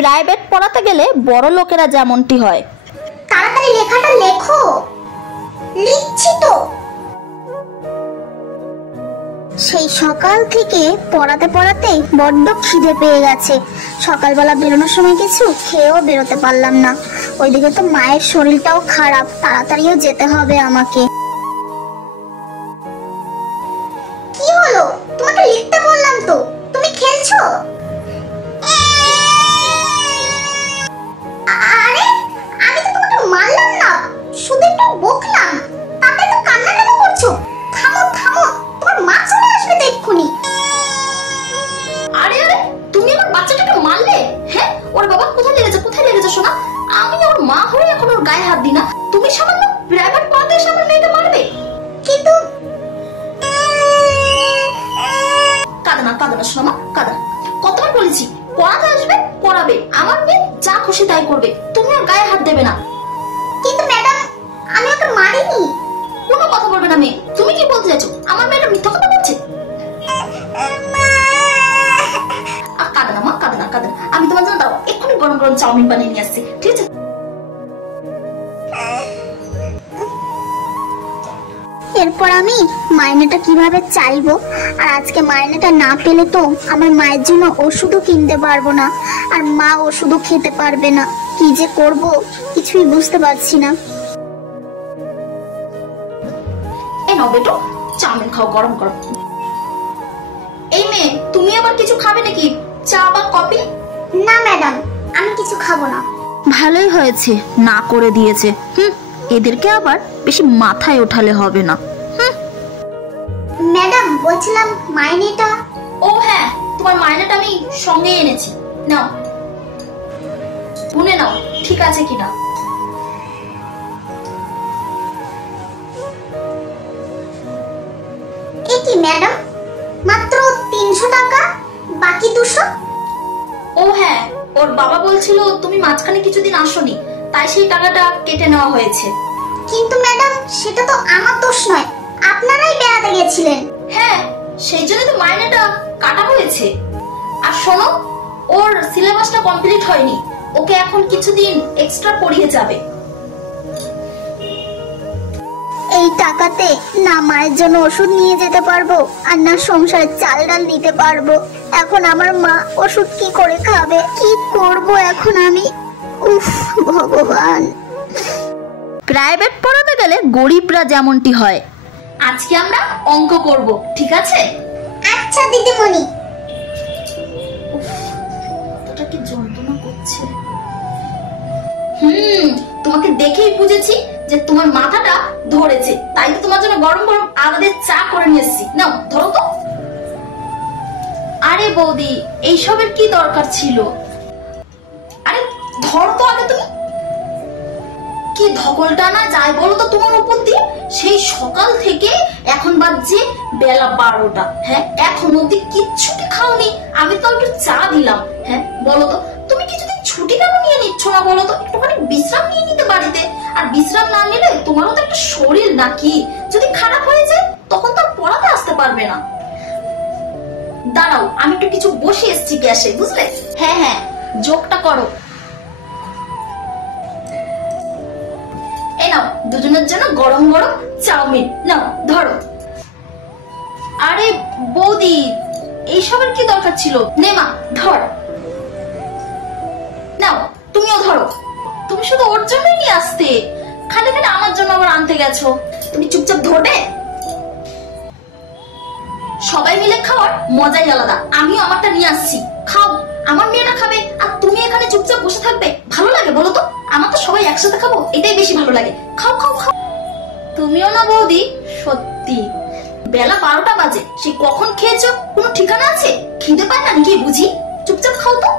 Private পড়াতে গেলে বড় লোকেরা যেমনটি হয়। তাড়াতাড়ি লেখাটা লেখো। লিখছি তো। সেই সকাল থেকে পড়াতে পড়াতে বড্ড খিদে পেয়ে গেছে। সকালবেলা বেরোনোর সময় কিছু খেয়েও বেরোতে পারলাম না। ওইদিকে তো মায়ের শরীরটাও খারাপ, তাড়াতাড়িও যেতে হবে আমাকে। কি হলো? তোমাকে লিখতে বললাম তো, তুমি খেলছো? আরে আমি তো তোমাকে মারলাম না, শুধু একটু বকলাম, তাতে তো কান্না কেন করছো? থামো থামো, তোমার মা চলে আসবে তো এক্ষুনি। আরে আরে তুমি আমার বাচ্চাটাকে মারলে? হ্যাঁ ওর বাবা কোথায় লেগেছে শোনা? আমি ওর মা হয়ে এখন ওর গায়ে হাত দিই না, তুমি সামান্য প্রাইভেট পড়াতে এসে আমার মেয়েকে মারবে? কিন্তু কাঁদো না সোনা, কাঁদো না। কতবার বলেছি পড়াতে আসবে, পড়াবে, আমার মেয়ে যা খুশি তাই করবে, তুমি আর গায়ে হাত দেবে না। কিন্তু ম্যাডাম আমি ওকে মারিনি। কোনো কথা বলবে না মেয়ে। তুমি কি বলতে চাইছো? আমার মেয়েটা মিথ্যা কথা বলছে? কাঁদো না মা, কাঁদো না। আমি তোমার জন্য দাও এক্ষুনি গরম গরম চাউমিন বানিয়ে নিয়ে আসছি, ঠিক আছে? এরপর আমি মাইনেটা কিভাবে চাইবো, আর আজকে মাইনেটা না পেলে তো আমার মায়ের জন্য ওষুধও কিনতে পারবো না, আর মা ওষুধও খেতে পারবে না। কি যে করব কিছুই বুঝতে পারছি না। এই নাও বেটো, চাউমিন খাও গরম গরম। এই মেয়ে তুমি আবার কিছু খাবে নাকি? চা বা কফি? না ম্যাডাম, আমি কিছু খাবো না। ভালোই হয়েছে না করে দিয়েছে। এদেরকে আবার বেশি মাথায় ওঠালে হবে না। ম্যাডাম বলছিলাম মাইনেটা। ও হ্যাঁ, তোমার মাইনেটা আমি সঙ্গে এনেছি, নাও গুনে নাও ঠিক আছে কিনা। এ কি ম্যাডাম, মাত্র 300 টাকা, বাকি 200? ও হ্যাঁ, ওর বাবা বলছিল তুমি মাঝখানে কিছুদিন আসোনি, তাই সেই টাকাটা কেটে নেওয়া হয়েছে। কিন্তু ম্যাডাম সেটা তো আমার দোষ নয়, আপনারাই বেড়াতে গেছিলেন। হ্যাঁ, সেই জন্য তো মাইনেটা কাটা হয়েছে। আর শোনো, ওর সিলেবাসটা কমপ্লিট হয়নি, ওকে এখন কিছুদিন এক্সট্রা পড়িয়ে যাবে। এই টাকাতে না মায়ের জন্য ওষুধ নিয়ে যেতে পারবো, আর না সংসারে চাল ডাল নিতে পারবো। এখন আমার মা ওষুধ কি করে খাবে? কি করব এখন আমি? উফ ভগবান। প্রাইভেট পড়াতে গেলে গরিবরা যেমনটি হয়। আজকে আমরা অঙ্ক করব, ঠিক আছে? আচ্ছা দিদিমণি। কতটা কি যন্ত্রণা করছে। তোমাকে দেখেই বুঝেছি যে তোমার মাথাটা ধরেছে, তাই তো তোমার জন্য গরম গরম আলাদা চা করে নিয়ে এসেছি। নাও ধরো তো। আরে বৌদি, এইসবের কি দরকার ছিল? আরে ধরো তো আগে তুমি। কি ধকলটা না যায় বলো তো তোমার উপর দিয়ে? সেই সকাল থেকে এখন বাজছে বেলা 12টা। হ্যাঁ, এখন অব্দি কিচ্ছুটি খাওনি। আমি তো একটু চা দিলাম। হ্যাঁ বলো তো, তুমি কিছুদিন ছুটি কেন নিয়ে নিচ্ছ না বলো তো? একটুখানি বিশ্রাম নিয়ে নিতে বাড়িতে। আর বিশ্রাম না নিলে তোমারও তো একটা শরীর নাকি, যদি খারাপ হয়ে যায় তখন তো পড়াতে আসতে পারবে না। দাঁড়াও, আমি একটু কিছু বসে এসছি গ্যাসে, বুঝলে? হ্যাঁ হ্যাঁ, যোগটা করো। এই নাও দুজনের জন্য গরম গরম চাউমিন, নাও ধরো। আরে বৌদি, এইসবের কি দরকার ছিল? নে মা ধর। নাও তুমিও ধরো। তুমি শুধু ওর জন্যই নিয়ে আসতে, খালি খালি আমার জন্য আবার আনতে গেছো। তুমি চুপচাপ ধরবে। সবাই মিলে খাওয়ার মজাই আলাদা। আমিও আমারটা নিয়ে আসছি, খাও। আমার মেয়েটা খাবে আর তুমি এখানে চুপচাপ বসে থাকবে, ভালো লাগে বলো তো? আমার তো সবাই একসাথে খাবো, এটাই বেশি ভালো লাগে। খাও খাও খাও। তুমিও না বৌদি, সত্যি বেলা 12টা বাজে, সে কখন খেয়েছো কোনো ঠিকানা আছে? খিদে পায় না নাকি বুঝি? চুপচাপ খাও তো।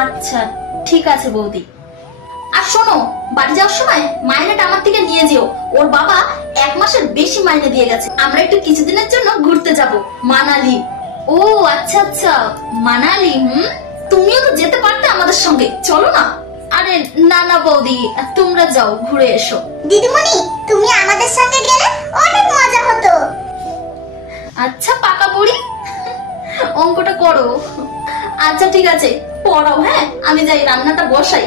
আচ্ছা ঠিক আছে বৌদি। আর শোনো, বাড়ি যাওয়ার সময় মাইনেটা আমার থেকে নিয়ে যেও। ওর বাবা 1 মাসের বেশি মাইনে দিয়ে গেছে। আমরা একটু কিছুদিনের জন্য ঘুরতে যাব, মানালি। ও আচ্ছা আচ্ছা, মানালি। তুমিও তো যেতে পারতে আমাদের সঙ্গে, চলো না। আরে না না বৌদি, তোমরা যাও, ঘুরে এসো। দিদিমণি তুমি আমাদের সঙ্গে গেলে অনেক মজা হতো। আচ্ছা পাকা বুড়ি। অঙ্কটা করো। আচ্ছা ঠিক আছে, পড়াও, হ্যাঁ আমি যাই রান্নাটা বসাই।